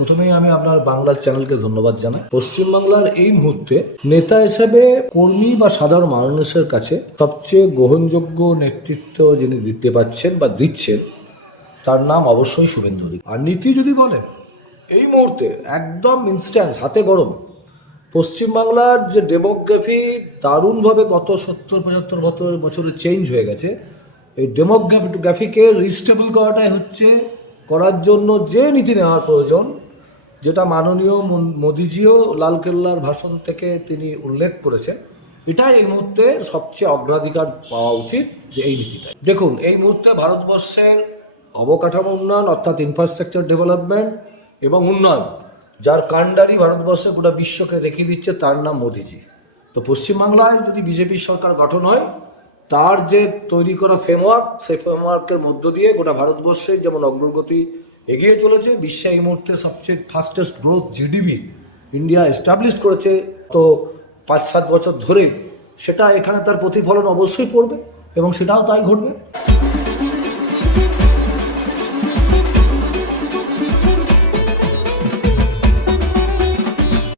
প্রথমেই আমি আপনার বাংলার চ্যানেলকে ধন্যবাদ জানাই। পশ্চিমবাংলার এই মুহূর্তে নেতা হিসেবে কর্মী বা সাধারণ মানুষের কাছে সবচেয়ে গ্রহণযোগ্য নেতৃত্ব যিনি দিতে পাচ্ছেন বা দিচ্ছেন তার নাম অবশ্যই শুভেন্দু অধিকারী। আর নীতি যদি বলেন, এই মুহূর্তে একদম ইনস্ট্যান্ট হাতে গরম পশ্চিমবাংলার যে ডেমোগ্রাফি দারুণভাবে গত 70-75 বছরে চেঞ্জ হয়ে গেছে। এই ডেমোগ্রাফিকে রিস্টেবল করার জন্য যে নীতি নেওয়ার প্রয়োজন, যেটা মাননীয় মোদিজিও লালকেল্লার ভাষণ থেকে তিনি উল্লেখ করেছেন, এটাই এই মুহূর্তে সবচেয়ে অগ্রাধিকার পাওয়া উচিত। যে এই নীতিটাই দেখুন, এই মুহূর্তে ভারতবর্ষের অবকাঠামো উন্নয়ন অর্থাৎ ইনফ্রাস্ট্রাকচার ডেভেলপমেন্ট এবং উন্নয়ন, যার কাণ্ডারি ভারতবর্ষে গোটা বিশ্বকে দেখিয়ে দিচ্ছে, তার নাম মোদিজি। তো পশ্চিমবাংলায় যদি বিজেপির সরকার গঠন হয়, তার যে তৈরি করা ফ্রেমওয়ার্ক, সেই ফ্রেমওয়ার্কের মধ্য দিয়ে গোটা ভারতবর্ষের যেমন অগ্রগতি এগিয়ে চলেছে, বিশ্বে এই মুহূর্তে সবচেয়ে fastest growth GDP India establish করেছে তো 5-7 বছর ধরে, সেটা এখানে তার প্রতিফলন অবশ্যই পড়বে এবং সেটাও তাই ঘটবে।